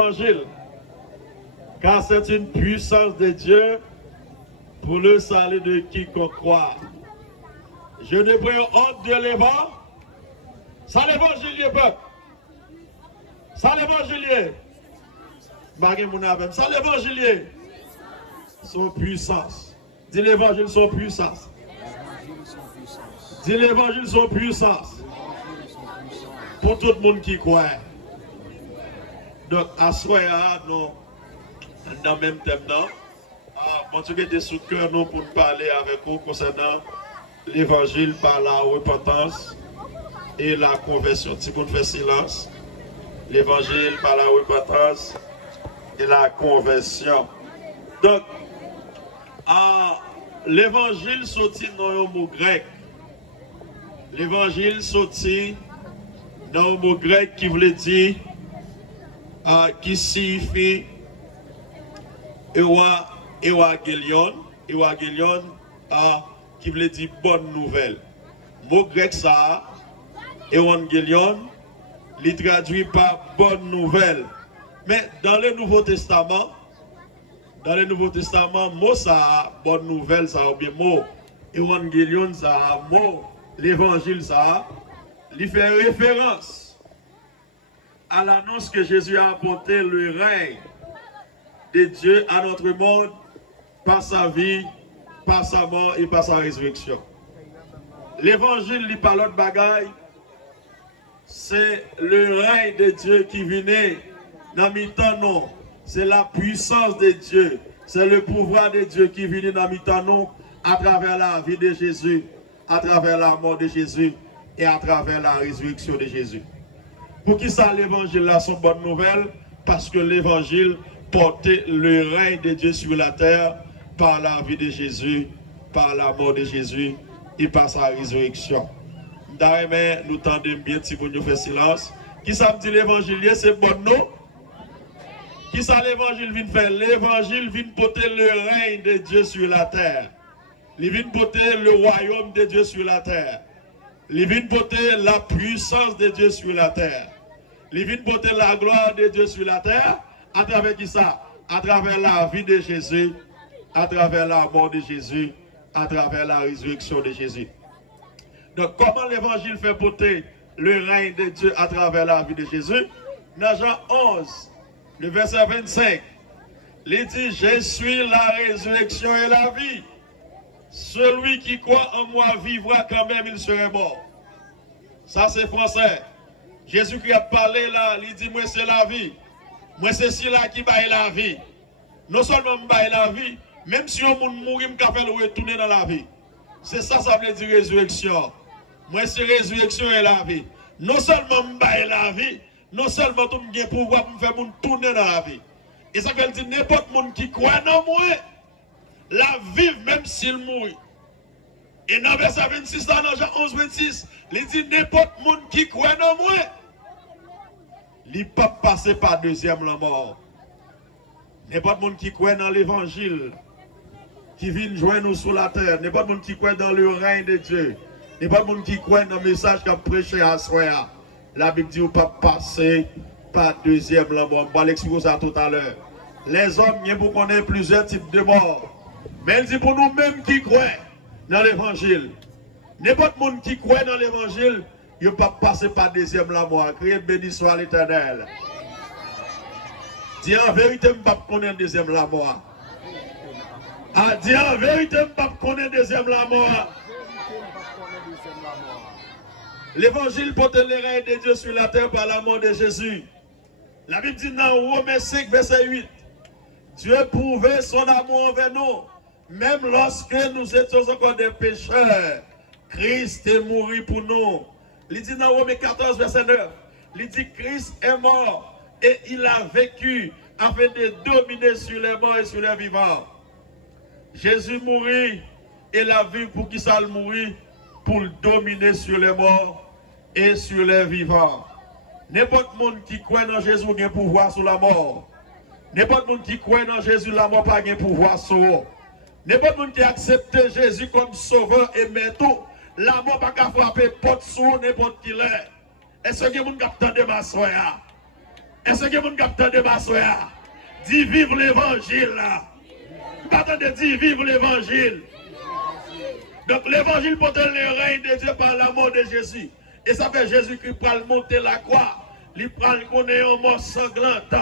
l'évangile, car c'est une puissance de Dieu pour le salut de quiconque croit. Je ne prends honte de l'évangile. Ça l'évangile, peuple. Ça l'évangile. Ça l'évangile. Son puissance. Dis l'évangile, son puissance. Dis l'évangile, son puissance. Pour tout le monde qui croit. Donc, à soi, nous, dans le même thème, bon, tu es sous cœur nous pour parler avec vous concernant l'évangile par la repentance et la conversion. Si vous faites silence, l'évangile par la repentance et la conversion. Donc, l'évangile sorti dans un mot grec. L'évangile sorti dans un mot grec qui voulait dire, qui signifie Evangelion, qui veut dire bonne nouvelle. Mot grec ça, Evangelion, il traduit par bonne nouvelle. Mais dans le Nouveau Testament, mot ça, bonne nouvelle, ça ou bien mot Evangelion, ça, mot l'évangile, ça, il fait référence à l'annonce que Jésus a apporté le règne de Dieu à notre monde par sa vie, par sa mort et par sa résurrection. L'évangile, il parle de bagaille, c'est le règne de Dieu qui venait dans mi-temps nous. C'est la puissance de Dieu, c'est le pouvoir de Dieu qui venait dans mi-temps nous à travers la vie de Jésus, à travers la mort de Jésus et à travers la résurrection de Jésus. Pour qui ça l'évangile là sont bonne nouvelle? Parce que l'évangile portait le règne de Dieu sur la terre par la vie de Jésus, par la mort de Jésus et par sa résurrection. D'ailleurs, nous tendons bien si vous nous faites silence. Qui ça me dit l'évangile, c'est bon non? Qui ça l'évangile vient faire? L'évangile vient porter le règne de Dieu sur la terre. Il vient porter le royaume de Dieu sur la terre. Il vient porter la puissance de Dieu sur la terre. Il vient porter la gloire de Dieu sur la terre. À travers qui ça? À travers la vie de Jésus, à travers la mort de Jésus, à travers la résurrection de Jésus. Donc, comment l'évangile fait porter le règne de Dieu à travers la vie de Jésus? Dans Jean 11, le verset 25, il dit, je suis la résurrection et la vie. Celui qui croit en moi vivra quand même, il serait mort. Ça, c'est français. Jésus-Christ a parlé là, il dit, moi, c'est la vie. Moi, c'est celui-là qui baille la vie. Non seulement je baille la vie, même si on mourit, je peux le retourner dans la vie. C'est ça, ça veut dire résurrection. Moi, c'est résurrection et la vie. Non seulement je baille la vie, non seulement je peux pouvoir me faire tourner dans la vie. Et ça veut dire n'importe qui qui croit en moi, la vivre même s'il mourit. Et dans verset 26, dans Jean 11, 26, il dit n'importe qui croit en moi, il ne peut pas passer par deuxième la mort. N'importe qui croit dans l'évangile, qui vient joindre nous sur la terre, n'importe qui croit dans le règne de Dieu, n'importe qui croit dans le message qu'a prêché à soi, la Bible dit qu'il ne peut pas passer par deuxième la mort. On va l'expliquer ça tout à l'heure. Les hommes, il y a pour connaître plusieurs types de morts. Mais il dit pour nous-mêmes qui croient dans l'évangile, n'importe qui croit dans l'évangile, il ne peut pas passer par deuxième la mort. Criez béni soit l'Éternel. Dis en vérité, je ne peux pas connaître deuxième la mort. Dis en vérité, je ne peux pas connaître deuxième la mort. L'évangile porte le règne de Dieu sur la terre par la mort de Jésus. La Bible dit dans Romains 5, verset 8, Dieu prouvait son amour envers nous, même lorsque nous étions encore des pécheurs. Christ est mort pour nous. Il dit dans Romains 14, verset 9, il dit Christ est mort et il a vécu afin de dominer sur les morts et sur les vivants. Jésus mourit et la vie pour qui ça le mourit? Pour dominer sur les morts et sur les vivants. N'importe qui croit dans Jésus a un pouvoir sur la mort. N'importe qui croit dans Jésus, la mort n'a pas de pouvoir sur eux. N'importe qui accepte Jésus comme sauveur et maître, la mort n'a pas frapper porte sur n'importe qui l'est. Est-ce que vous avez entendu ma soeur? Est-ce que vous avez de ma soeur? Dis vive l'évangile là. Vous attendez dire vive l'évangile. Donc l'évangile porte le règne de Dieu par la mort de Jésus. Et ça fait Jésus qui peut monter la croix. Il prend un mort sanglante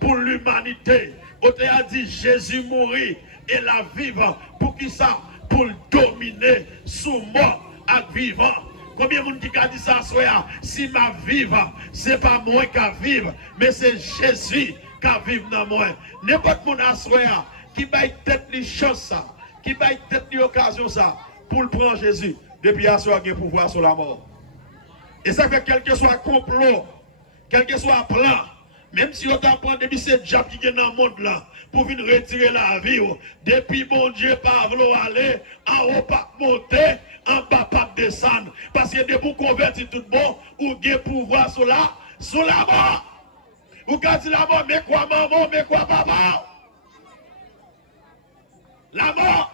pour l'humanité. On a dit Jésus mourit et la vivant. Pour qui ça? Pour dominer sous mort et vivant. Combien de monde qui a dit ça, soya? Si ma vive, ce n'est pas moi qui vive, mais c'est Jésus qui vive dans moi. N'importe qui a soya qui baille tête les choses ça, qui baille tête l'occasion ça, pour le prendre Jésus, depuis à soya qui a pouvoir sur la mort. Et ça fait quel que soit complot, quel que soit plan, même si on t'apprend depuis ce diable qui est dans le monde là, pour venir retirer la vie, depuis mon Dieu, pas vouloir aller, en haut, pas monter, en bas, pas descendre. Parce que de vous convertir tout bon, ou bien pouvoir sur la mort. Ou quand dit la mort, mais quoi maman, mais quoi papa? La mort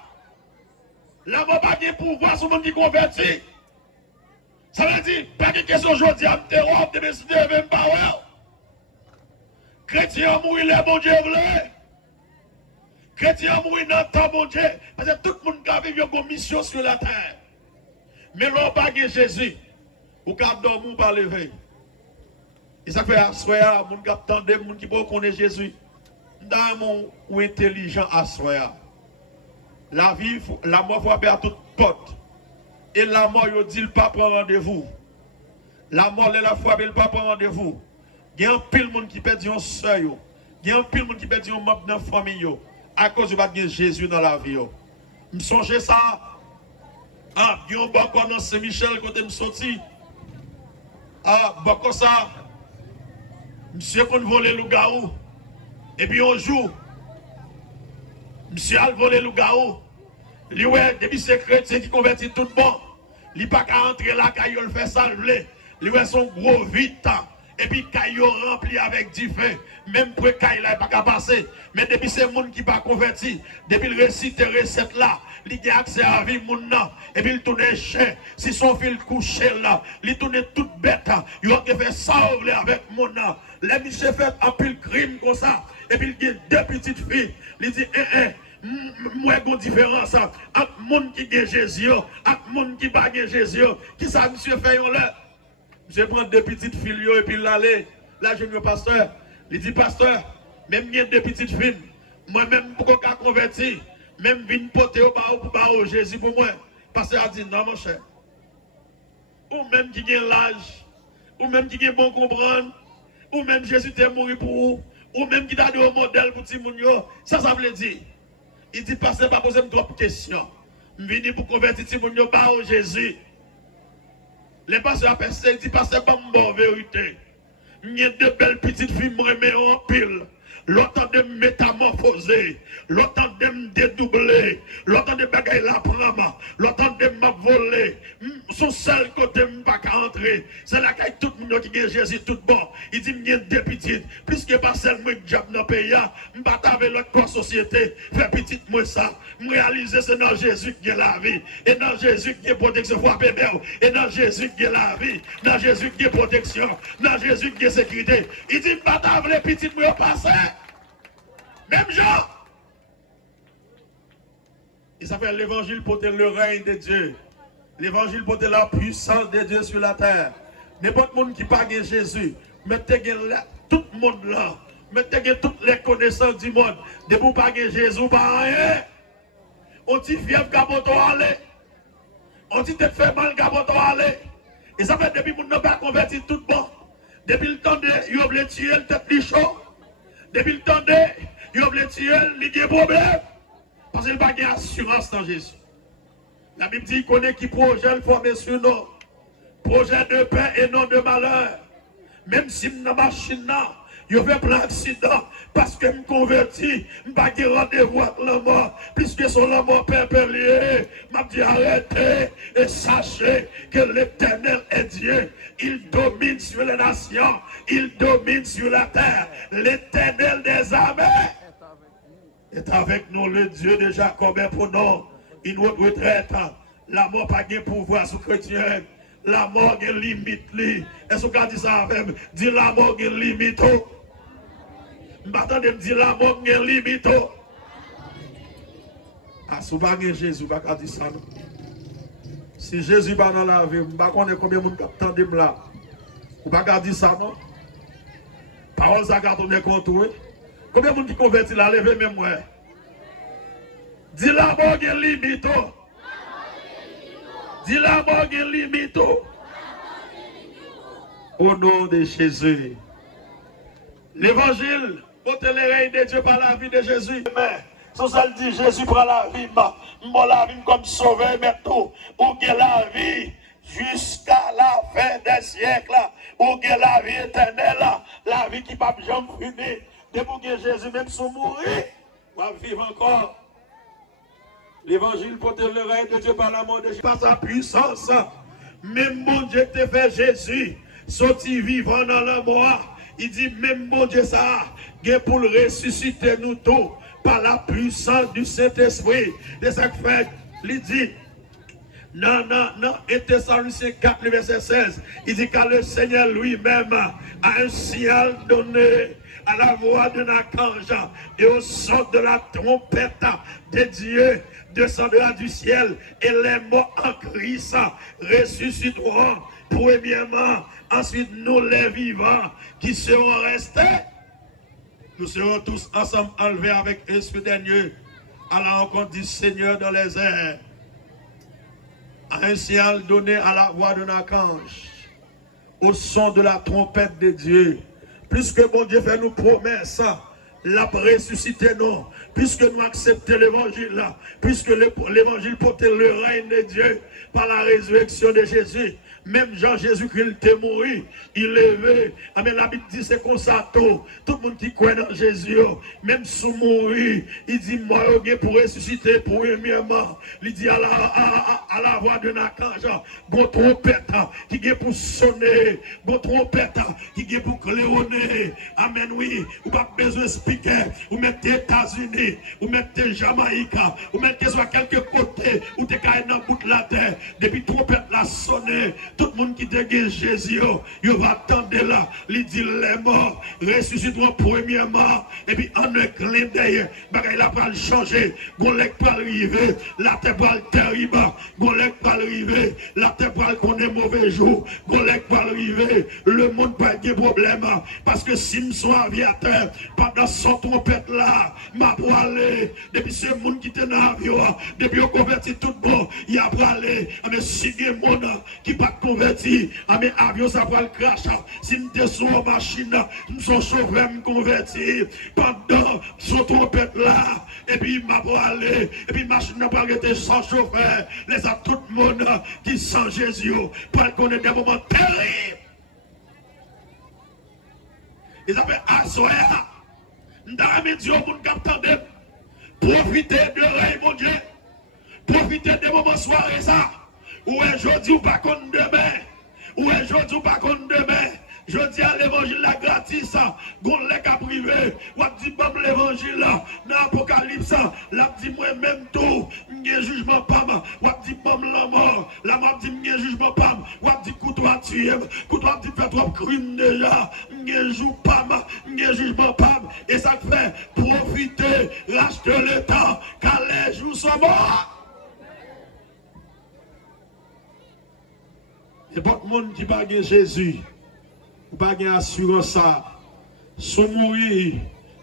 pas de pouvoir sur le monde qui convertit. Ça veut dire, pas de question aujourd'hui à me terror, de me suivre, même pas ouais. Chrétien mourir, les bon Dieu voulait. Chrétien mourir dans le temps, bon Dieu. Parce que tout le monde qui a vécu une mission sur la terre. Mais l'on pas de Jésus. Ou cap dormir par lever. Et ça fait assoya, mon cap tendez, mon qui peut connaître Jésus. Dans mon ou intelligent assoya. La vie, la mort frappe à toute porte. Et la mort, il dit, il pas prendre rendez-vous. La mort, elle a frappé, il pas prendre rendez-vous. Il y a un pile de monde qui perd un soeur. Il y a un pile de monde qui perd un membre de la famille. À cause de Jésus dans la vie. Je me songe ça. Ah, il y a un bon dans Saint-Michel quand je me sorti. Ah, bon ça. Monsieur qu'on vole le loup-garou. Et puis on joue. Monsieur a volé le loup-garou. Lui, ouais, depuis ces chrétiens qui convertit tout bon. Il pas qu'à entrer là, quand il fait salver. Lui, ouais, son gros vite. Et puis, quand il rempli avec du feu, même pour qu'il n'ait pas qu'à passer. Mais depuis ces gens qui ne sont pas convertis, depuis le récit de recette là, il a accès à la vie, et puis il tourne chien. Si son fil couché là, il tourne toute bête. Il a fait ça avec mon nom. Les monsieur fait un pile crime comme ça. Et puis il y a deux petites filles. Il dit, moi, il y a une différence entre les gens qui ont Jésus et les gens qui n'ont pas Jésus. Qui ça, monsieur fait là? Je prends deux petites filles et puis l'aller. Là, je dis au pasteur. Il dit, pasteur, même il y a deux petites filles. Moi-même, pour qu'on converti, même vine porter au bas au Jésus pour moi. Pasteur a dit, non, mon cher. Ou même qui a l'âge, ou même qui a bon comprendre, ou même Jésus t'est mort pour vous, ou même qui t'a donné un modèle pour Timounio. Ça veut dire. Il dit, pasteur, pas poser trop de questions. Je viens pour convertir Timounio bas au Jésus. Les pasteurs appellent ça, ils disent, pasteur, pas une bonne vérité. Il y a de belles petites filles, moi, mais en pile. L'autre de me métamorphoser, l'autre de me dédoubler, l'autre de bagaille la prendre, l'autre de me voler. Son seul côté, je ne pas entrer. C'est là qu'il y a tout le monde qui a Jésus tout bon. Il dit, il y a des petites, puisque pas seulement que j'ai dans le pays, je ne pas avec l'autre société, faire petite moi ça. Je réaliser c'est dans Jésus qui est la vie, et dans Jésus qui est protection, et dans Jésus qui est la vie, dans Jésus qui est protection, dans Jésus qui est sécurité. Il dit, je ne pas avec les petites moi passer. Même gens. Et ça fait l'évangile pour le règne de Dieu. L'évangile pour la puissance de Dieu sur la terre. N'importe monde qui parle de Jésus, mettez tout le monde là. Mettez toutes les connaissances du monde. De vous parler de Jésus, pas rien. On dit fièvre caboto aller. On dit tête fait mal caboto aller. Et ça fait depuis que nous n'avons pas converti tout bon. Depuis le temps de Yoble tuer le tête du chaud. Depuis le temps de Yoble tuer il y a des problèmes. Parce qu'il n'y a pas d'assurance dans Jésus. La Bible dit qu'il connaît qui projet le former sur nous. Projet de paix et non de malheur. Même si dans la machine, je fais plein d'accidents. Parce que je me convertis, je ne vais pas rendez-vous avec la mort. Puisque son la mort perpétuée, je me dis arrêtez et sachez que l'Éternel est Dieu. Il domine sur les nations, il domine sur la terre. L'Éternel des armées est avec nous, le Dieu de Jacob est pour nous. Une retraite, la mort n'a pas de pouvoir sur les chrétiens. La mort a une limite. Est-ce qu'on dit ça avec? Dis la mort a une limite. m'attendez me dire la mort gen limite. Ah, si vous pas Jésus, vous pas dire ça non. Si Jésus pas dans la vie, vous pas connaître combien de monde attendez là. Vous pas dire ça non. Parole ça garde on est contrôlé. Combien de monde qui convertit la lever même moi. Dis la mort gen limite. Dis la mort gen limite. Au nom de Jésus. L'évangile, porter le règne de Dieu par la vie de Jésus. Mais, si ça le dit, Jésus prend la vie, moi la vie comme sauveur, mais tout, pour que la vie jusqu'à la fin des siècles, pour que la vie éternelle, la vie qui ne peut jamais finir, depuis que Jésus même soit mourir, va vivre encore. L'évangile porter le règne de Dieu par l'amour de Jésus, par sa puissance. Même mon Dieu te fait Jésus, sorti vivant dans la mort. Il dit, même mon Dieu, ça, pour le ressusciter nous tous par la puissance du Saint-Esprit. De ça que fait, il dit, non, et Thessaloniciens 4, verset 16, il dit, car le Seigneur lui-même a un signal donné à la voix d'un archange et au son de la trompette de Dieu descendra du ciel et les morts en Christ ressusciteront premièrement. Ensuite, nous les vivants qui seront restés, nous serons tous ensemble enlevés avec l'Esprit de Dieu à la rencontre du Seigneur dans les airs. Un signal donné à la voix d'un archange, au son de la trompette de Dieu. Puisque mon Dieu fait nous promesses, l'a ressuscité nous, puisque nous acceptons l'évangile, puisque l'évangile porte le règne de Dieu par la résurrection de Jésus. Même Jean-Jésus-Christ était mort, il est levé. Mais la Bible dit c'est comme ça tout. Tout le monde qui croit dans Jésus, même sous mourir, il dit moi pour ressusciter premièrement. Il dit à la voix d'un archange, bon trompette qui est pour sonner, bon trompette qui est pour claironner. Amen, oui. Vous n'avez pas besoin de speaker. Vous mettez États-Unis, vous mettez Jamaïque, vous mettez sur quelque côté, vous êtes dans le bout de la terre. Depuis trompette la sonné. Tout le monde qui dégaine Jésus, il va attendre là. Il dit les morts ressusciteront premièrement. Et puis en un clin d'œil, il va changer. Golek va arriver, la terre va terrible. Golek va arriver, la terre va connaître mauvais jour. Golek va arriver, le monde va avoir des problèmes. Parce que si je suis aviateur, pendant son trompette là, m'a pour aller. Depuis ce monde qui était dans l'avion, depuis qu'on convertit tout bon, il a pour aller. Mais si il y a des monde qui pas converti, mais avion ça va le crash. Si je suis en machine, je suis chauffeur converti. Pendant son trompette là, et puis il m'a pour aller, et puis machine n'a pas été sans chauffeur. Les a tout le monde qui sans Jésus, pour connaître des moments terribles. Ils avaient assoya. N'dame Dieu, mon capitaine, profitez de règne, mon Dieu. Profitez des moments soirées ça. Ou aujourd'hui ou pas contre demain. Ou aujourd'hui ou pas contre demain. Je dis à l'évangile la gratis, gon les cas privé, ou dit bon l'évangile là, dans l'Apocalypse, là dit moi même tout, m'y jugement pas, ou dit bon la mort dit m'y jugement pas, ou dit couteau à tuer, couteau à dit fait trop crime déjà, m'y joue pas, m'y jugement pas, et ça fait profiter, racheter le temps, car les jours sont morts. Il y a beaucoup de monde qui n'a pas Jésus. Pas de assurance ça. Sous mourir.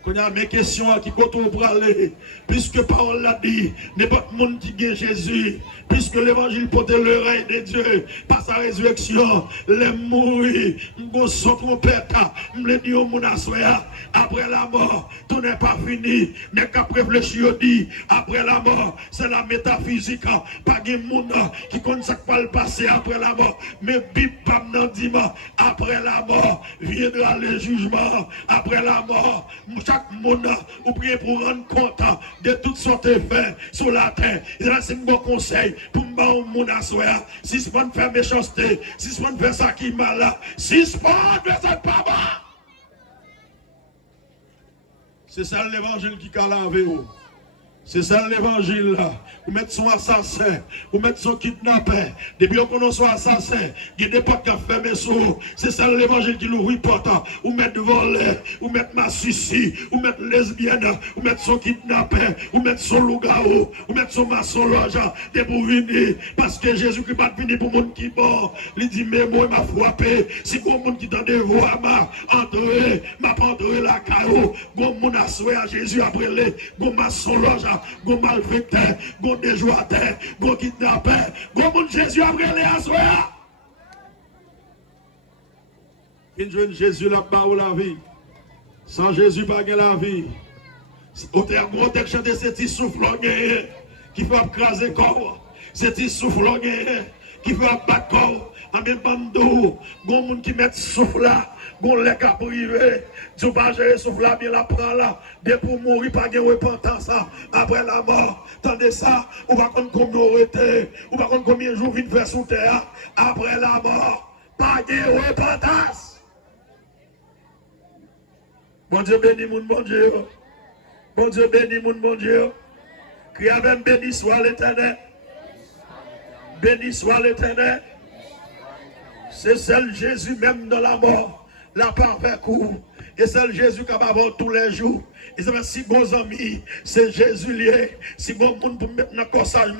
Quand il y a mes questions qui comptent pour aller, puisque parole l'a dit, n'est pas tout le monde qui gagne Jésus, puisque l'évangile porte le règne de Dieu, par sa résurrection, les mourir, nous sommes trompette, nous le disons mon assoya, après la mort, tout n'est pas fini, mais qu'après réfléchir, dit, après la mort, c'est la métaphysique, pas de monde qui connaît ça pas le passé après la mort, mais Bible pas m'en dit, après la mort, viendra le jugement, après la mort, chaque monde ou prier pour rendre compte de toutes sortes de faits sur la terre. C'est un bon conseil pour me mon assoya. Si ce pas faire méchanceté, si ce pas faire ça qui est mal, si ce pas faire ça pas mal. C'est ça l'évangile qui a lavé. C'est ça l'évangile là. Vous mettez son assassin, vous mettez son kidnappeur. Depuis qu'on a son assassin, il y a des portes qui ont fermé sur. C'est ça l'évangile qui l'ouvre porte. Vous mettez volé, vous mettez ma suci, vous mettez lesbienne, vous mettez son kidnappeur, vous mettez son loup-garou, vous mettez son maçon loge. Des pour venir. Parce que Jésus-Christ va venir pour le monde qui est mort. Il dit, mais moi, il m'a frappé. Si bon monde qui t'en dévoie, m'a entré, m'a pas entré la caillou. Bon monde a souhaité à Jésus après les, bon maçon loge. Gon malfaiteur, gon déjoateur, gon kidnappeur, gon moun Jésus après les assoya. Une jeune Jésus là bas ou la vie. Sans Jésus pas la vie. Au terme gros texte chanter c'est petit souffle qui fait craser corps. C'est petit souffle qui fait battre corps. En même temps gon moun qui met souffle là. Bon, les cas privés, tu vas gérer souffle là, bien la prend là. Dès pour mourir, pas de repentance après la mort. Tandis ça, on va compter combien on était, on va compter combien de jours vite faire sous terre après la mort. Pas de repentance. Bon Dieu béni mon bon Dieu. Bon Dieu béni mon bon Dieu. Crie avec béni soit l'Éternel. Béni soit l'Éternel. C'est seul Jésus même dans la mort. La parfaite cour. Et c'est Jésus qui va avoir tous les jours. Et c'est si bons amis, c'est Jésus lié. Si bon monde pour mettre dans le corsage,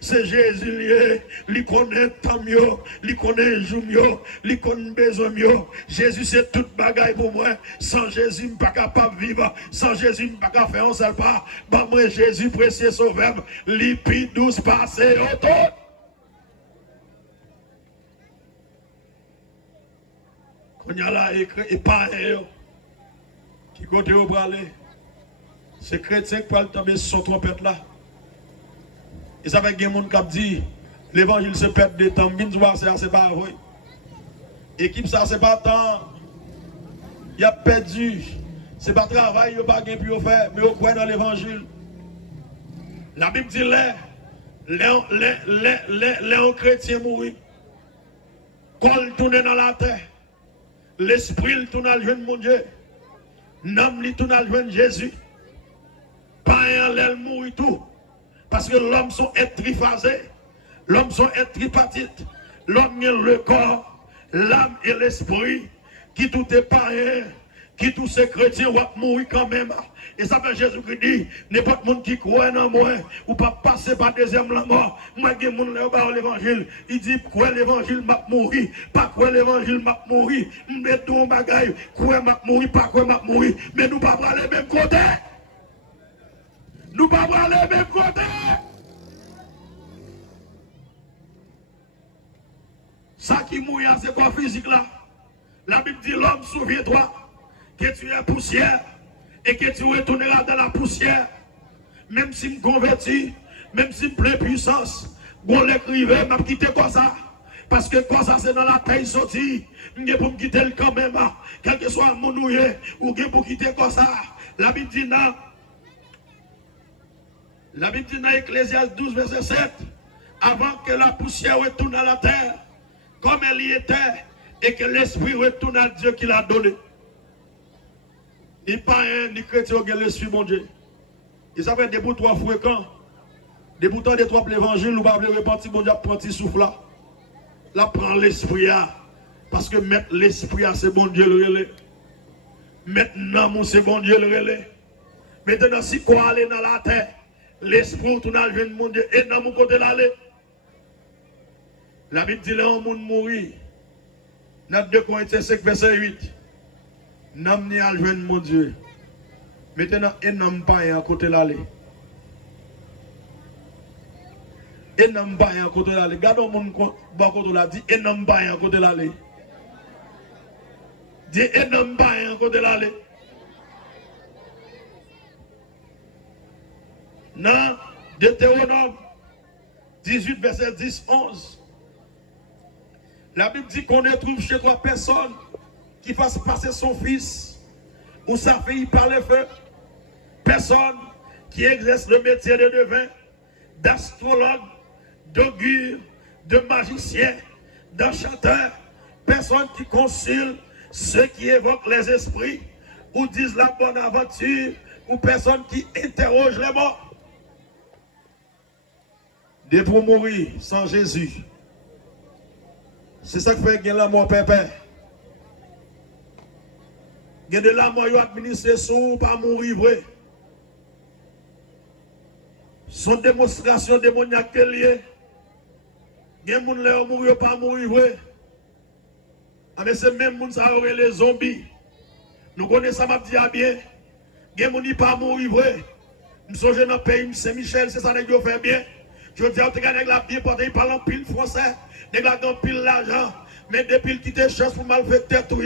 c'est Jésus lié. Il connaît tant mieux, il connaît jour mieux, il connaît besoin mieux. Jésus c'est toute bagaille pour moi. Sans Jésus, je ne suis pas capable de vivre. Sans Jésus, je ne suis pas capable de faire un seul pas. Bah moi, Jésus précieux sauveur, lipi douce passé auto. On y a là écrit et pareil qui côté au bras c'est chrétien qui parle tomber sur son trompette là. Et ça fait que des gens qui dit l'évangile se perd des temps, c'est pas vrai. Équipe ça c'est pas temps. Il a perdu. C'est pas travail, il n'y a pas gain pour faire, mais on croit dans l'évangile. La Bible dit les chrétiens mourir. Col tourner dans la terre. L'esprit tourne à le mon Dieu. L'âme tourne à le Jésus. Pas un l'aile mourir tout. Parce que l'homme sont être triphasé. L'homme sont être tripartite. L'homme est le corps, l'âme et l'esprit. Qui tout est pareil. Qui tous ces chrétiens vont mourir quand même. Et ça fait Jésus-Christ dit, n'importe monde qui croit en moi, ou pas passer par deuxième la mort. Moi, je suis l'évangile. Il dit, croire l'évangile m'a mourir. Pas croire l'évangile m'a mourir. Mais tout bagaille, croire m'a mourir, pas croire m'a mourir. Mais nous ne pouvons pas aller même côté. Nous ne pouvons pas aller même côté. Ça qui mourit, c'est quoi physique là? La Bible dit, l'homme, souviens-toi que tu es poussière et que tu retourneras dans la poussière. Même si je me convertis, même si je plein puissance, bon l'écrivain m'a quitté comme ça. Parce que comme ça c'est dans la terre sorti, je pour me quitter quand même. Quel que soit mon noué, ou pour quitter comme ça. La Bible dit dans Ecclésiaste 12, verset 7, avant que la poussière retourne à la terre, comme elle y était, et que l'esprit retourne à Dieu qui l'a donné. Il pas un ni chrétien qui a l'esprit, mon Dieu. Il s'appelle des bouts trois fréquents. Des boutons des trois l'évangile, nous ne pouvons pas repartir, mon Dieu, prendre ce souffle là. Là, prend l'esprit là. Parce que mettre l'esprit là, c'est bon Dieu le relais. Maintenant, c'est bon Dieu le relais. Maintenant, si on aller dans la terre, l'esprit tourne à le mon Dieu, et dans mon côté l'aller. La Bible dit, là, on mourir. Dans 2 Corinthiens 5, verset 8. N'am ni à joindre mon Dieu. Maintenant, et n'am pas à côté l'aller. Et n'am pas à côté l'aller. Gardons mon côté là, dit et n'am pas à côté l'aller. Dit et n'am pas à côté l'aller. Dans Deutéronome 18, verset 10, 11. La Bible dit qu'on ne trouve chez toi personne qui fasse passer son fils ou sa fille par le feu. Personne qui exerce le métier de devin, d'astrologue, d'augure, de magicien, d'enchanteur. Personne qui consulte ceux qui évoquent les esprits ou disent la bonne aventure, ou personne qui interroge les morts. De pour mourir sans Jésus. C'est ça qui fait qu'il y a la mort pépé. Il y a de la mort administrée sous pas mourir vrai. Son démonstration démoniaque liée. Il y a des gens qui mourir pas mourir vrai. Mais c'est même gens qui ont les zombies. Nous connaissons ça, m'a dit bien. Il y a des gens qui pas mourir vrai. Nous sommes dans le pays Saint-Michel, c'est ça que nous faisons bien. Je dis à la bien porté, ils parlent en pile français, ils ont pile l'argent. Mais depuis qu'il quitte chance pour malfaiteur tout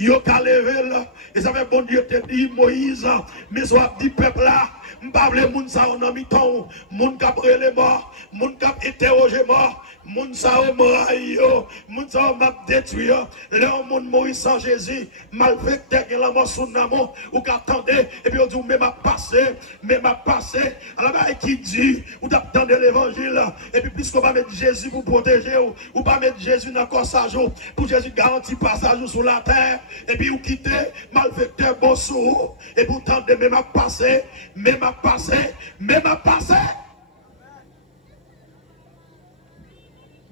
il a qu'à lever. Et ça fait bon Dieu te dit Moïse, mais soit dit peuple là, m'pable moun sa on a mis ton, moun k'ap les morts, moun k'ap interroger mort, moun sa on mort yo, moun sa on m'a détruit. Là moun mourir sans Jésus, malfaiteur qui la mort sous namo, ou qu'attendez et puis on dit mais m'a passé, alors qui dit ou t'attendez l'évangile et puis puisqu'on va mettre Jésus pour protéger ou pas mettre Jésus dans corps pour Jésus garantit passage sur la terre et puis vous quittez malfaiteur bon sous et pourtant de même à passer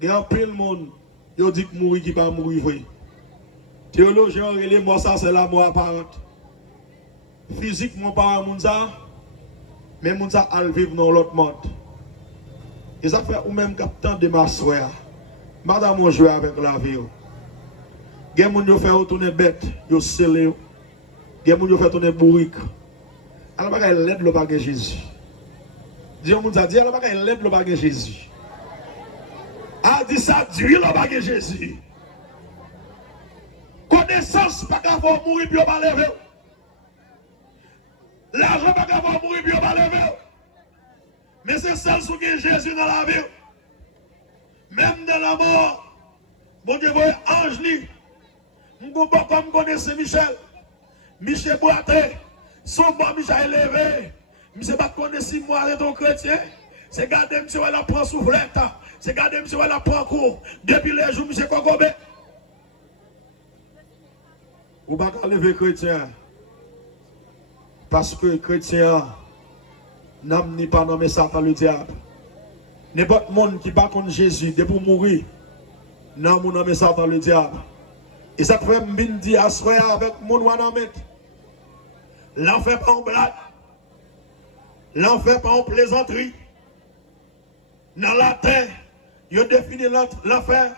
il y a un peu de monde qui dit que mourir qui pas mourir vrai. Théologien les morts ça c'est la mort apparente. Physiquement pas un monde ça mais monde ça à vivre dans l'autre monde. Et ça fait ou même capitaine de ma soeur. Madame, on joue avec la vie. Il y a des gens qui font tourner bête, ils scellent. Il y a des gens qui font tourner bourrique. Alors, il y a l'aide le bagage Jésus. Dieu nous a dit, il y a l'aide le bagage Jésus. A dit ça, Dieu le bagage Jésus. Connaissance, pas qu'à voir mourir, puis on va lever. L'argent, pas qu'à voir mourir, puis on va lever. Mais c'est celle qui est Jésus dans la vie. Même dans la mort, bon Dieu, voyez, ange li, comme connaissez Michel, Michel Boité, son bon Michel élevé, monsieur pas connaissez moi de ton chrétien, c'est garder monsieur elle prend soufflette, c'est garder monsieur elle prend cours, depuis les jours monsieur Kokobé. Ou pas lever chrétien, parce que chrétien n'a pas nommé Satan le diable. N'importe monde qui bat contre Jésus, de pour mourir, non, mon nom est Satan le diable. Et ça fait me dire à ce avec mon wanamet. L'enfer pas en blague, l'enfer pas en plaisanterie. Dans la terre, il a défini l'enfer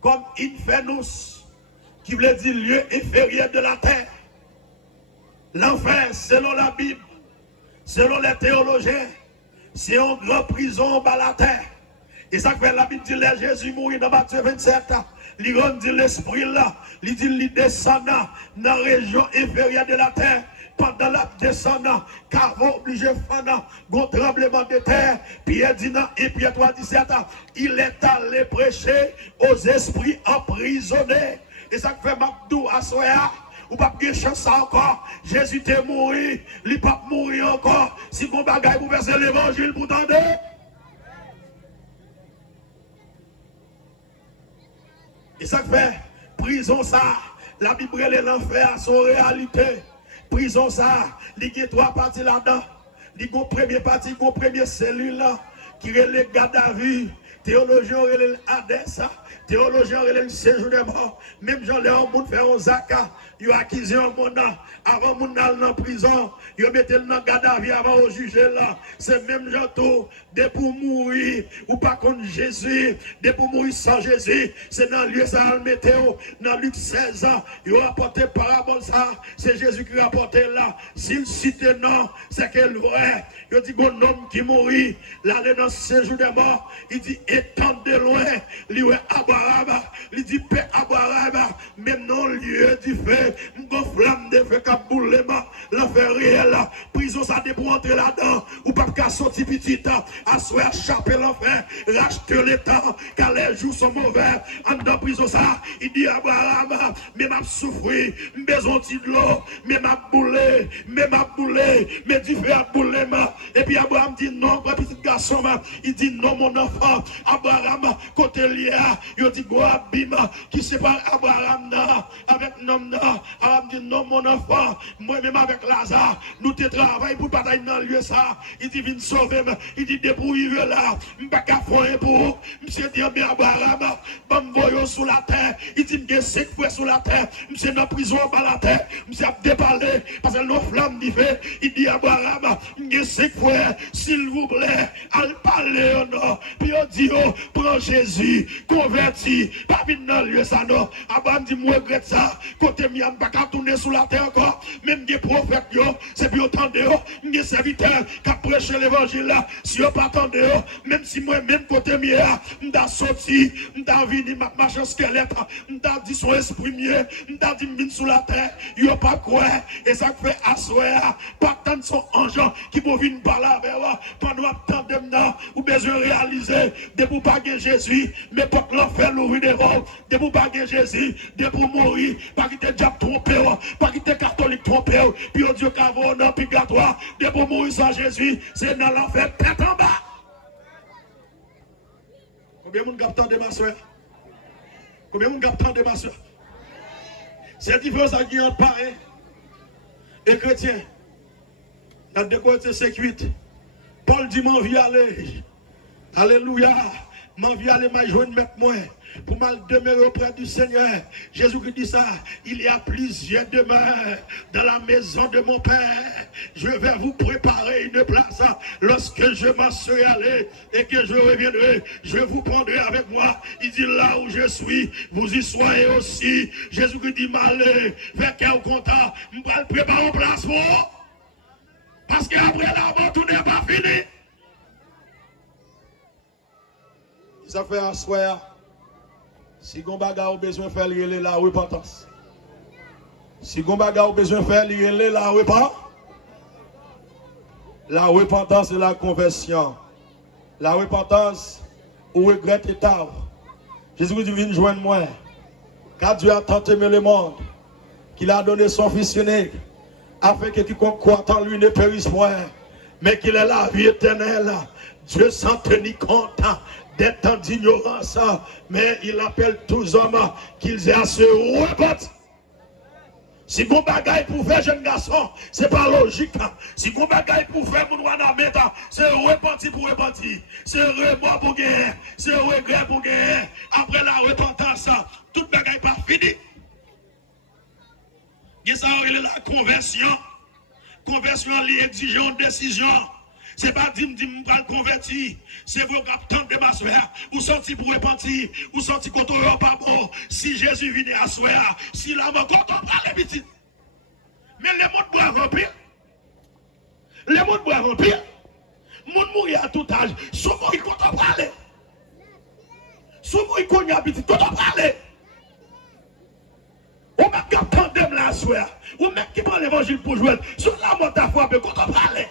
comme infernus, qui veut dire lieu inférieur de la terre. L'enfer, selon la Bible, selon les théologiens, c'est une grande prison en bas la terre. Et ça fait la Bible dit que Jésus mourit dans Matthieu 27. Il dit l'esprit là, il dit qu'il descend dans la région inférieure de la terre. Pendant la descendant, car va obligé de faire un tremblement de terre. Pierre dit dans 1 Pierre 3,17, il est allé prêcher aux esprits emprisonnés. Et ça fait Mabdou à Soya. Ou pas de chance encore. Jésus t'est mort, il pas mourir encore. Si vous bagaille pour verser l'évangile, vous entendez? Et ça fait prison ça. La Bible et l'enfer sont réalité. Prison ça, il y a trois parties là-dedans. Il y a une première partie, une première cellule là, qui est le garde à vue. Théologien est le Hades. Théologien est le séjour des morts. Même Jean-Léon Moun fait un zaka. Il a acquis un monde avant mon dans la prison. Il a mis dans garde à vue avant au juger là. C'est même gens tout. Dès pour mourir, ou pas contre Jésus, dès pour mourir sans Jésus, c'est dans le lieu ça le météo. Dans Luc 16 ans, il a rapporté parabole ça. C'est Jésus qui a rapporté là. S'il cite non, c'est qu'elle vrai. Il dit bon homme qui mourit, l'aller dans ce séjour des morts. Il dit étant de loin, il est Abraham. Il dit paix Abraham, même non lieu du feu, une flamme de feu qui a boulé, l'enfer réel, prison ça dé pour entrer là-dedans, ou pas qu'à sortir petit, à soi échapper l'enfer, racheter le temps, car les jours sont mauvais, en dans prison ça, il dit Abraham, mais m'a souffri, besoin de l'eau, mais m'a boulé, mais du feu à boulé, et puis Abraham dit non, petit garçon, il dit non mon enfant, Abraham, côté lié, il dit go abîme, qui sépare Abraham avec l'homme, Abraham dit non mon enfant, moi-même avec Lazare, nous te travaillons pour batailler dans le lieu ça, il dit vient sauver. Il dit, débrouillez là, je ne peux pas faire pour monsieur dit, bien Abraham, je vais sous la terre. Il dit, je suis 5 fois sous la terre. Monsieur dans la prison, par la terre. Monsieur a déparlé, parce que nos flammes dit fait. Il dit, Abraham, je suis 5 fois, s'il vous plaît, allez parler au nom. Puis on dit, oh, prends Jésus, converti, pas vite dans le lieu ça, non. Abraham dit, moi, regrette ça. Côté mien, je ne peux pas tourner sous la terre encore. Même des prophètes, c'est plus autant de des serviteurs qui prêchent l'évangile là. Si on pas attendre, même si moi, même côté mien, je suis sorti, je suis venu, ma marche squelette, je suis dit son esprit mieux, je suis dit sous la terre, il n'y a pas quoi. Et ça fait asseoir, pas tant de son ange qui peut venir parler avec moi. Pendant tant de temps, ou besoin de réaliser, de pour pas gagner Jésus, mais pas que l'enfer l'ouvrir devant, de pour pas gagner Jésus, de pour mourir, pas qu'il te diable trompé, pas qu'il te catholique trompé, puis Dieu qu'avant dans purgatoire, de pour mourir sans Jésus, c'est dans l'enfer, tête en bas. Combien de monde capte de ma soeur? Combien de monde capte de ma soeur? C'est différence qui en paraît et chrétien. Dans deux côtés, c'est cuite. Paul dit, m'en vie aller. Alléluia. M'en vie aller, m'a joindre mettre moi. Pour mal demeurer auprès du Seigneur. Jésus-Christ dit ça. Il y a plusieurs demeures dans la maison de mon Père. Je vais vous préparer une place. Lorsque je m'en serai allé et que je reviendrai, je vous prendrai avec moi. Il dit là où je suis, vous y soyez aussi. Jésus-Christ dit m'aller vers quel content. Je vais préparer une place pour vous. Parce qu'après la mort, tout n'est pas fini. Ça fait un soir. Si vous avez besoin de faire la repentance. Si vous avez besoin de faire la repentance. La repentance et la conversion. La repentance ou regrette et tard. Jésus dit, viens joindre moi. Car Dieu a tant aimé le monde qu'il a donné son Fils unique, afin que quiconque croit en lui ne périsse point, mais qu'il ait la vie éternelle. Dieu s'en tenir compte des temps d'ignorance, mais il appelle tous hommes qu'ils aient à se repentir. Si vous bagaille pour faire jeune garçon, c'est pas logique. Si vous bagaille pour faire mon wanameta, c'est repentir pour repentir. C'est remords pour gagner. C'est regret pour gagner. Après la repentance, toute bagaille pas fini. Et ça, il est la conversion. Conversion, elle exige une décision. C'est pas dire pas le convertir. C'est vos captants de ma soeur. Ou sorti pour repentir. Ou sorti quand on pas bon. Si Jésus vient à soeur. Si la mort, quand on parle les petits. Mais les mondes boivent remplir. Les mondes boivent remplir. Moun mourir à tout âge. Souvent il quand on parle. Souvent il connaît petit. Quand on parle. Ou même captant de la soeur. Ou même qui prend l'évangile pour jouer. Sur la mort à foi, mais quand on parle.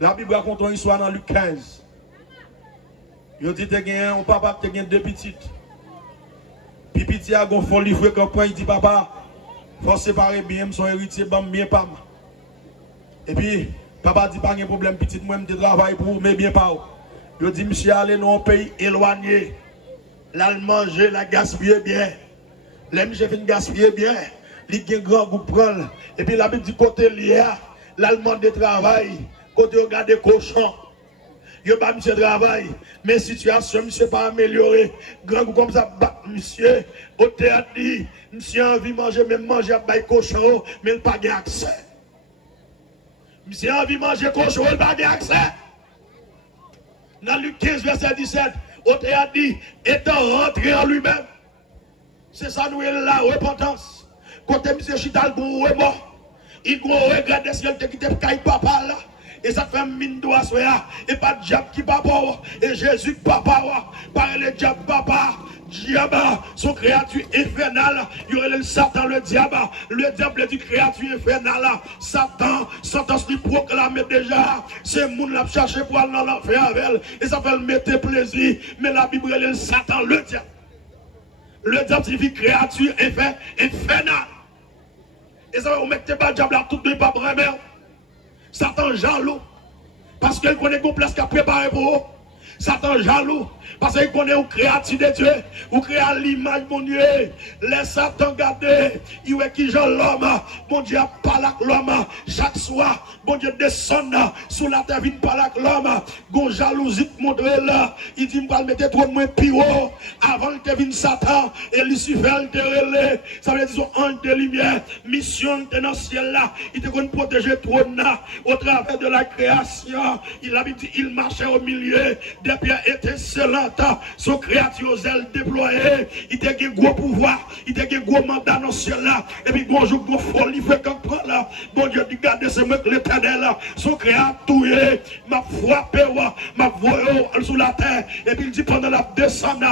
La Bible raconte une histoire dans Luc 15. Il dit que un papa qui a deux petites. Puis petit a gon fond livre quand il dit papa, faut séparer bien son héritier bien pas. Et puis papa dit pas de problème petit moi je travaille pour mais bien pas. Il dit monsieur aller dans un pays éloigné. Là manger, la gaspiller bien. Là monsieur fin gaspiller bien. Il y a un grand goût prendre et puis la Bible dit côté lié l'allemand de travail. Côté regarder cochon, il pas monsieur travail, mais situation monsieur pas améliorée. Grand comme ça, monsieur, au théâtre dit, monsieur a envie de manger, même manger à bail cochon, mais il n'a pas accès. Monsieur a envie de manger cochon, il n'a pas accès. Dans Luc 15, verset 17, au théâtre dit, étant rentré en lui-même. C'est ça nous la repentance. Côté monsieur Chital pour mort, il regrette de ce qu'il a quitté papa là. Et ça fait mine d'oie et pas de diable qui papa et Jésus papa par le diable papa diable son créature infernale il y aurait le Satan le diable dit créature infernale Satan sentence lui proclame déjà c'est moun l'a cherché pour aller dans l'enfer avec elle et ça fait le mettre plaisir mais la Bible est le Satan le diable signifie créature infernale et ça va vous mettre pas diable à tout de pas vraiment Satan jaloux parce qu'il connaît qu'on place qu'à préparer pour eux. Satan jaloux. Parce qu'il connaît une créature de Dieu. Ou créé à l'image de mon Dieu. Laisse Satan garder. Il est qui j'en l'homme. Mon Dieu parle avec l'homme. Chaque soir, mon Dieu descend sous la terre, vient parler avec l'homme. Gon jalousie montre là. Il dit, je vais mettre trop de moins plus haut. Avant que vienne Satan et Lucifer te relais. Ça veut dire son ange de lumière. Mission de dans le ciel là. Il te connaît protéger trop au travers de la création. Il a dit, il marchait au milieu des pierres étincelantes. Son créature aux ailes déployées. Il a un gros pouvoir. Il a un gros mandat dans le ciel là. Et puis bonjour, gros folie fait comme toi là. Bon Dieu dit, gardez ce mec l'éternel là. Son créature, m'a frappé, m'a voyé sous la terre. Et puis il dit pendant la descente,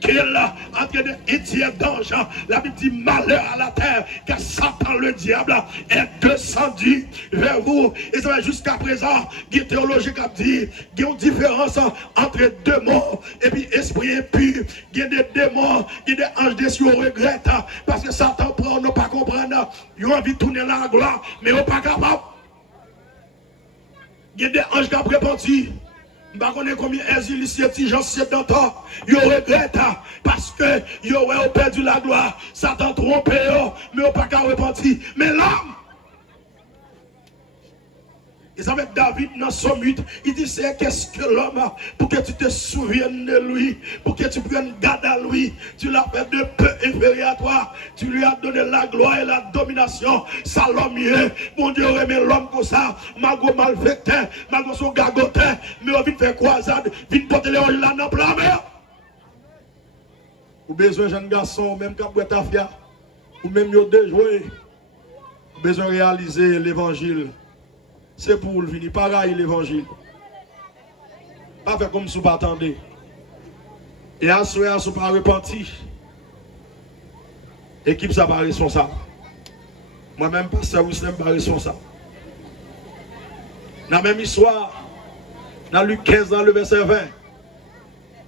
qu'il en train d'étirer d'ange, la Bible dit malheur à la terre, car Satan le diable est descendu vers vous. Et ça va jusqu'à présent, qui théologie qui a dit, il y a une différence entre deux mots, et puis esprit impur, il y a des démons, il y a des anges des cieux regrettent, parce que Satan prend, on ne pas comprendre, ils ont envie de tourner la gloire, mais on n'est pas capable. Il y a des anges qui ont répandu. Je ne sais pas combien de gens sédentaires ils regrettent parce que ils ont perdu la gloire. Satan trompé, mais ils n'ont pas qu'à repentir. Mais l'homme, ils avaient David dans son 8, il dit c'est qu'est-ce que l'homme a pour que tu te souviennes de lui, pour que tu prennes garde à lui, tu l'as fait de peu inférieur à toi, tu lui as donné la gloire et la domination, ça l'homme mieux, mon Dieu remet l'homme comme ça, malgré malfaiteur, malgré son gagotin, mais on vient faire croisade, vient porter les là dans la mer. Ou besoin jeune garçon, même quand vous êtes ou même vous déjouer, besoin de réaliser l'évangile. C'est pour le venir, pareil l'évangile. Pas faire comme si vous ne attendez. Et à ce moment, vous pas repenti. L'équipe, ça pas responsable. Moi-même, pasteur Wisnem, pas responsable. Dans la même histoire, dans Luc 15, dans le verset 20,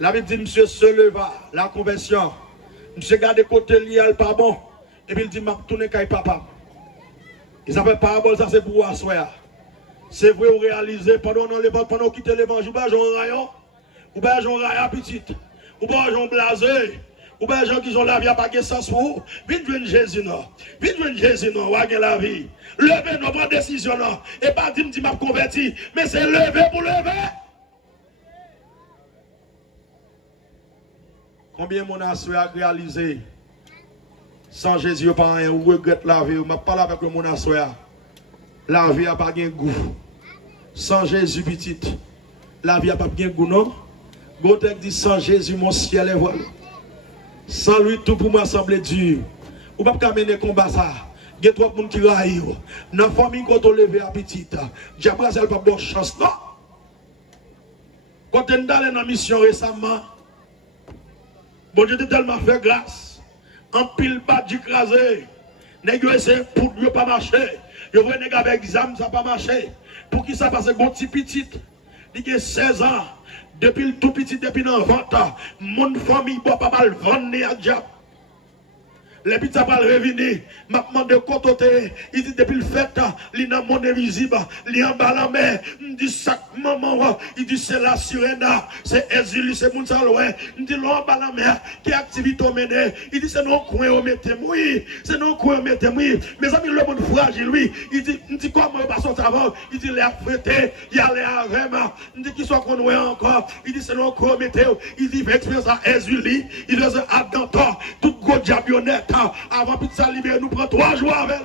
la Bible dit, monsieur se leva, la conversion. Monsieur garde côté lié, pas bon. Et puis il dit, m'a tourné avec papa. Ils appellent parabole, ça c'est pour asseoir. C'est vrai, vous réalisez, pendant qu'on quitte l'évangile, vous avez un rayon, vous avez un rayon petit, vous avez un blasé, vous avez des gens qui ont la vie à pas de sens pour vous. Vite venir Jésus, non. Vite venir Jésus, non. Vous avez la vie. Levez nos bonnes décisions, non. Et pas dire que je m'ai converti, mais c'est lever pour lever. Combien mon assuré a réalisé sans Jésus, pas rien, ou regrette la vie, je parle avec mon assuré. La vie n'a pas de goût. Sans Jésus, petite, la vie n'a pas de goût, non? Gotek dit sans Jésus, mon ciel est voilé. Sans lui, tout pour moi semble dur. Ou pas qu'à mener combat ça. Il y a trop de monde qui raille. Dans la famille, quand on lève à petite, diable n'a pas de chance, non? Quand on est dans la mission récemment, bon Dieu tellement fait grâce. En pile bas d'écraser. Négocier pour ne pas marcher. Je vois un gars avec examen, ça n'a pas marché. Pour qui ça passe, mon petit petit, il a 16 ans, depuis le tout petit, depuis le 20 ans, mon famille ne pas mal vendre à diable. Les petits pas revenir, m'a demandé côté, il dit depuis le fait, il est dans mon invisible, il est en bas la mer, il dit chaque moment, il dit c'est la sirène, c'est Ezili, c'est mon saloué, il dit l'en bas la mer, qui activité au mené, il dit c'est non coin au mettez-moi, c'est non coin au mettez-moi, mes amis, le monde fragile, lui, il dit comment on passe au travail, il dit l'air fêté, il y a l'air vraiment, il dit qu'il soit qu'on encore, il dit c'est non coin au mettez, il dit expérience à Ezili, il faisait à Dantor, tout gros diabionnette. Avant pizza libéré, nous prend 3 jours avec.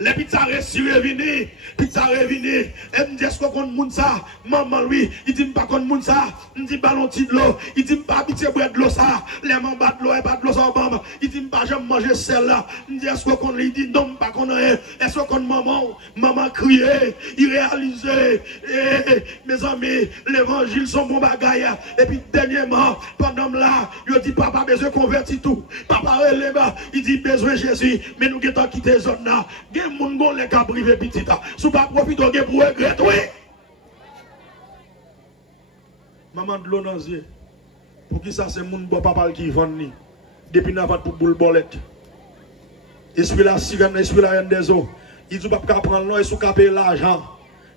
Les pizzas restent revenus, pizza revenus. Et me dit est-ce qu'on monde ça? Maman lui, il dit pas qu'on monde ça. Il dit ballon de l'eau, il dit pas habitué boire de l'eau ça. Les mains battent l'eau et pas de l'eau ça maman. Il dit pas jamais manger celle-là. Il dit est-ce qu'on lui dit non pas qu'on est. Est-ce qu'on maman criait, il réalisait. Mes amis, l'évangile sont bons bagailles. Et puis dernièrement, pendant là, il dit papa besoin convertir tout. Papa relève, il dit besoin Jésus, mais nous devons quitter zone là. Moun gon les cas privé petit sous pas profiter pour regretter oui maman de l'eau dans les yeux pour qui ça c'est moun bon papa qui vend ni depuis n'a pas pour boule bolette esprit la sirène esprit la reine des eaux il dit pas prendre non et sous caper l'argent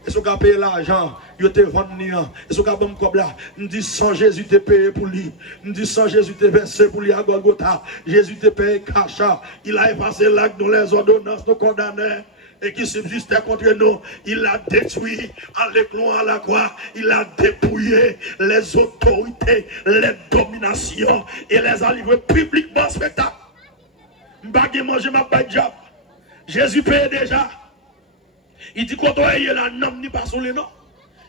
Et ce qu'a payé l'argent, il te vendu. Et ce qu'a bon comme là, nous dit sans Jésus te payé pour lui. Nous dit sans Jésus te versé pour lui à Golgotha. Jésus te payé cacha. Il a effacé l'acte dans les ordonnances nous condamnés. Et qui subsistait contre nous, il a détruit en l'éclon à la croix, il a dépouillé les autorités, les dominations et les a livrés publiquement en spectacle. M'bagé manger ma badjab. Jésus paye déjà. Il dit quand on est là, nom ni pas sous les noms.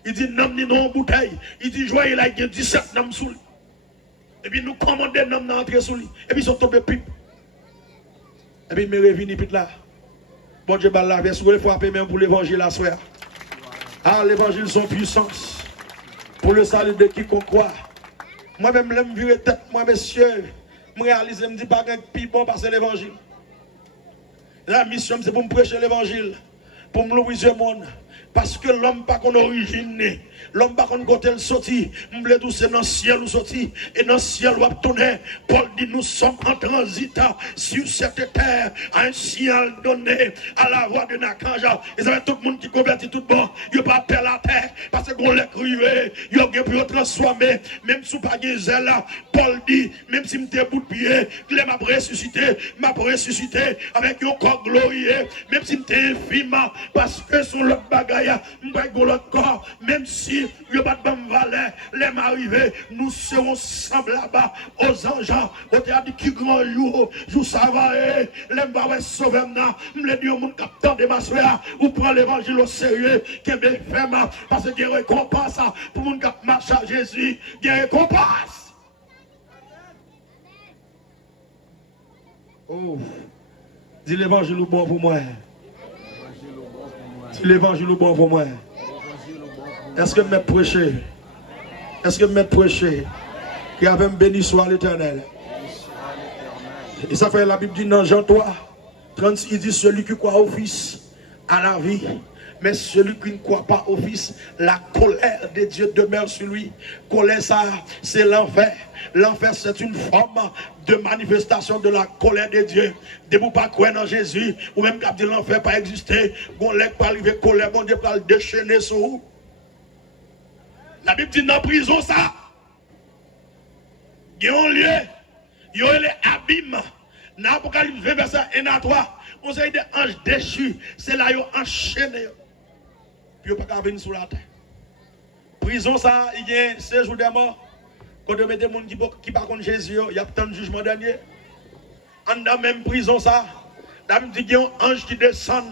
Il dit nom ni non bouteille. Il dit joyeux là, il y a 17 noms sous lui. Et puis nous commandons nom d'entrer sous lui. Et puis ils sont tombés pipe. Et puis ils me reviennent pipe là. Bon Dieu, la vie, si vous voulez frapper même pour l'évangile à soi. Ah, l'évangile son puissance. Pour le salut de quiconque croit. Moi-même, je me virer tête, moi, messieurs. Je réalise, je me dis pas que plus bon parce que l'évangile. La mission, c'est pour me prêcher l'évangile. Pour me l'ouvrir le monde. Parce que l'homme pas qu'on origine, l'homme pas qu'on côté le sorti, m'ble tout c'est dans le ciel ou sorti, et dans le ciel ou tourner. Paul dit nous sommes en transit sur cette terre, un ciel donné à la voix de Nakanja. Et ça va tout le monde qui convertit tout bon, il pas peur la terre, parce qu'on l'a crué, il a pu transformer, même sous pas de zèle. Paul dit, même si m'étais bout de pied, il m'a ressuscité avec un corps glorieux, même si m'étais infime, parce que sur le bagage, corps, même si le pas de valet, les m'arriver, nous serons semblables aux anges. Au théâtre qui grand jour ça va, les m'va sauver maintenant. Me dit au monde captant de ma soeur, ou prend l'évangile au sérieux, qui est bien fait, parce qu'il y a récompense pour le monde qui marche à Jésus, il y a récompense. Oh, dis l'évangile bon pour moi. L'évangile est bon pour moi. Est-ce que je prêcher? Est-ce que je prêcher? Qui avait béni soit l'Éternel. Et ça fait la Bible dit dans Jean 3, 36, il dit celui qui croit au Fils a la vie. Mais celui qui ne croit pas au Fils, la colère de Dieu demeure sur lui. Colère, ça, c'est l'enfer. L'enfer, c'est une forme de manifestation de la colère de Dieu. De vous pas croire en Jésus, ou même quand l'enfer pas existé, on ne pas arriver colère, mon Dieu pas le déchaîner sur vous. La Bible dit dans la prison, ça, il y a un lieu, il y a les abîmes. Dans l'Apocalypse 20, verset 1 à 3, on sait des anges déchus, c'est là qu'ils ont enchaîné. Puis ils ne peuvent pas venir sur la terre. Prison, ça, il y a un séjour des morts. Quand on met des gens qui ne pas contre Jésus, il y a tant de jugement dernier. En dans même prison, ça, la Bible dit qu'il y a un ange qui descend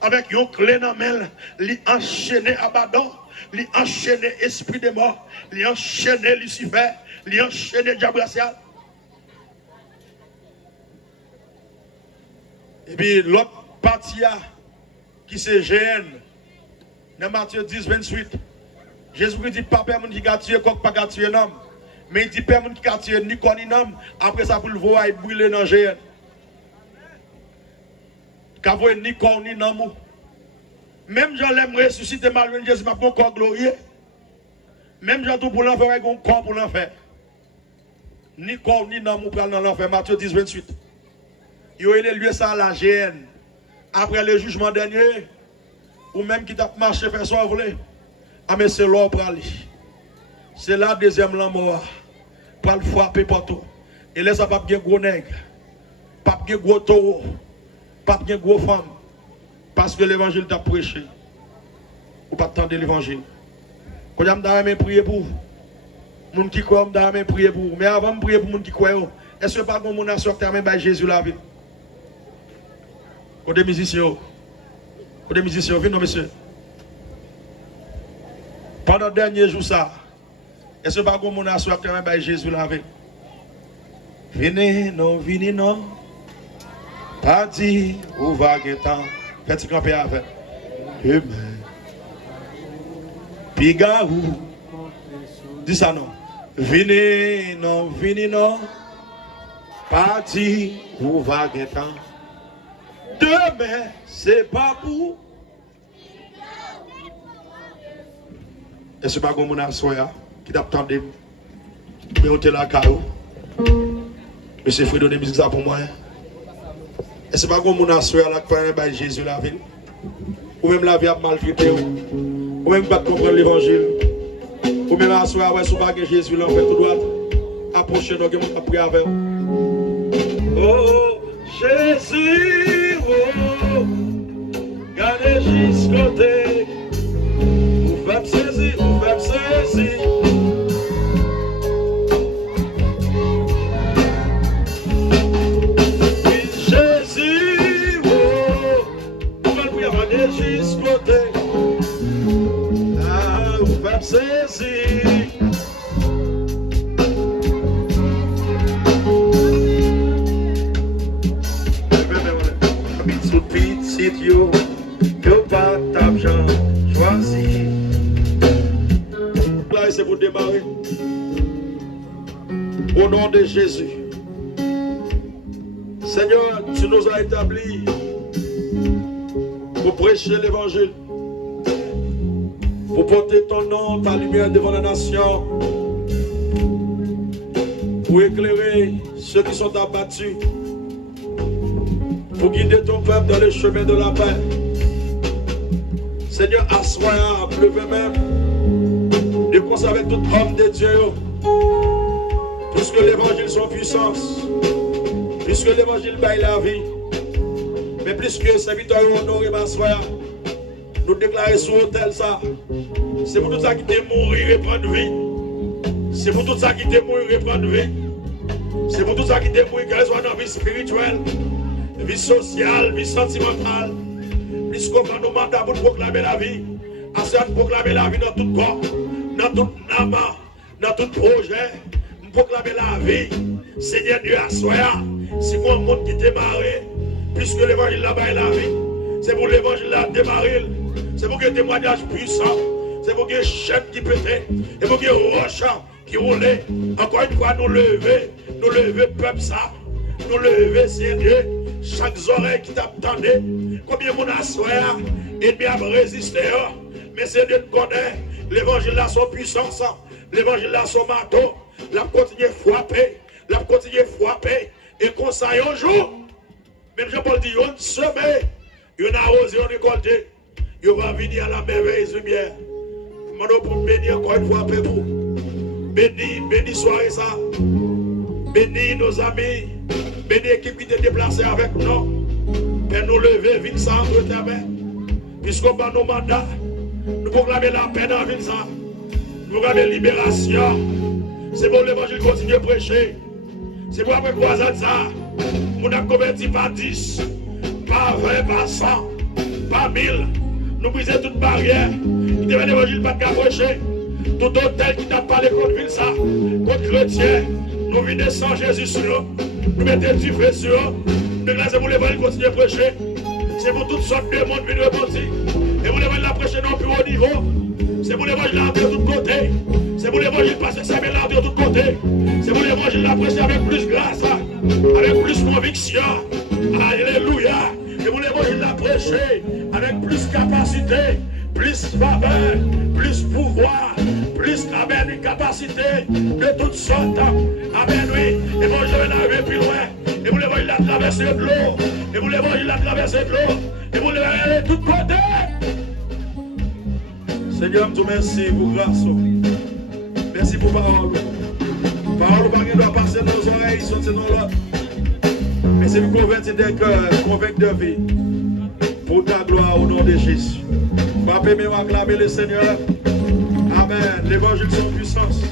avec une clé dans la main, il enchaîné Abaddon, il enchaîné esprit des morts, il enchaîné Lucifer, il enchaîné diable racial. Et puis l'autre partie qui c'est GN, dans Matthieu 10, 28, Jésus dit pas personne qui a tué, pas qu'à tuer un homme. Mais il dit personne qui a tué ni quoi ni homme, après ça pour le voir et brûler dans GN. Qu'a voyé ni corps ni homme. Même j'en l'aime ressusciter malgré Jésus m'a pas corps glorieux. Même j'en tout pour l'enfer avec un corps pour l'enfer. Ni corps ni homme pour aller dans l'enfer. Matthieu 10, 28. Il y a eu lieu ça à la GN. Après le jugement dernier, ou même qui t'a marché faire ça, vous voulez. Ah, mais c'est l'or pour aller. C'est la deuxième lampe pour le frapper partout. Et là, ça ne va pas bien gros nègre, pas bien gros taureau, pas bien gros femme. Parce que l'évangile t'a prêché. Ou pas attendre l'évangile. Quand je prier pour vous, les gens qui croient, je prier pour vous. Mais avant de prier pour les gens qui croient, est-ce que pas mon monde a sorti à Jésus la vie? Côté musiciens, venez non monsieur. Pendant le dernier jour ça, est-ce que pas mon a sorti à Jésus la vie? Venez non, pas dit ou vague temps. Faites camper avec. Amen. Pigarou. Dis ça non. Venez non, pas dit ou vague temps. Demain, c'est pas pour. Et c'est pas comme on a soya qui t'attendait. Mais on te la carreau. Monsieur Fredo de musique ça pour moi. Et c'est pas comme on a soya là qui fait Jésus la ville. Ou même la vie a maltraité. Ou même pas comprendre l'évangile. Ou même à soi, ouais, si vous ne Jésus, là, on fait tout droit. Approchez-nous, que nous prions avec vous. Oh, Jésus, oh, gardez jusqu'au côté. Vous faites saisir, vous faites saisir. Oui, Jésus, oh, vous faites prier, gardez jusqu'au côté. Ah, vous faites saisir. Petit yo, yo pas d'argent choisi. Là, c'est pour démarrer. Au nom de Jésus. Seigneur, tu nous as établis pour prêcher l'évangile, pour porter ton nom, ta lumière devant la nation, pour éclairer ceux qui sont abattus, pour guider ton peuple dans les chemins de la paix. Seigneur, assois, pleuve même, de conserver tout homme de Dieu, puisque l'évangile son puissance, puisque l'évangile baille la vie, mais plus que serviteur honoré, assois, nous déclarer sur l'autel ça. C'est pour tout ça qui t'est mourir et prendre vie. C'est pour tout ça qui t'est mourir et prendre vie. C'est pour tout ça qui t'est mourir, qu'elle soit dans la vie spirituelle, vie sociale, vie sentimentale. Puisqu'on prend nos mandats pour proclamer la vie, assez de proclamer la vie dans tout corps, dans tout nama, dans tout projet, proclamer la vie. Seigneur Dieu, assoya, si moi un monde qui démarre, puisque l'évangile là-bas est la vie, c'est pour l'évangile là démarrer, c'est pour que témoignage puissant, c'est pour que chaîne qui pète, et pour que roche qui roule. Encore une fois, nous lever peuple ça, nous lever Seigneur, chaque oreille qui t'attendait, combien mon assoya, et bien résister, mais c'est de connaître l'évangile là son puissance, l'évangile là son marteau, la continuer frapper, et qu'on s'aille un jour, même Jean-Paul dit, on semé, on arrose, on récolte, on va venir à la merveilleuse lumière. Je pour bénir encore une fois, Père. Bénis soirée ça. Bénis nos amis. Bénis l'équipe qui t'est déplacée avec nous. Père, nous lever, vite ça entre tes mains. Puisqu'on va nos mandats, nous proclamer la paix dans la ville ça. Nous proclamer la libération. C'est pour l'évangile continuer à prêcher. C'est pour après croisade ça. On a converti par 10, par 20, par 100, par 1000. Nous brisons toute barrière. Il devait l'évangile pas de prêcher. Tout hôtel qui t'a parlé contre ville ça, contre chrétien, nous venons sans Jésus sur nous. Nous mettons du feu sur eux. Nous c'est pour l'évangile continuer à prêcher. C'est pour toutes sortes de monde venir repentir. Et pour l'évangile la prêcher dans le plus haut niveau. C'est pour l'évangile la de tous côtés. C'est pour l'évangile passer sa belle de tous côtés. C'est pour l'évangile la prêcher avec plus grâce, avec plus conviction. Alléluia. Et pour l'évangile la prêcher avec plus capacité, plus faveur, plus pouvoir, plus amen, capacité de toutes sortes. Amen, oui. Et moi je vais arriver plus loin. Et vous l'évangile la traverser de l'eau. Et vous l'évangile la traverser de l'eau. Et vous l'évangile aller de tous côtés. Seigneur, je te remercie pour grâce. Merci pour parole. Parole qui doit passer dans nos oreilles, sortir dans l'autre. Mais c'est pour convertir des cœurs, convaincre de vie. Pour ta gloire au nom de Jésus. Frappez, mais acclamer le Seigneur. Amen. L'évangile sans puissance.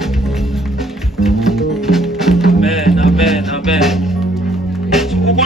Amen, amen, amen.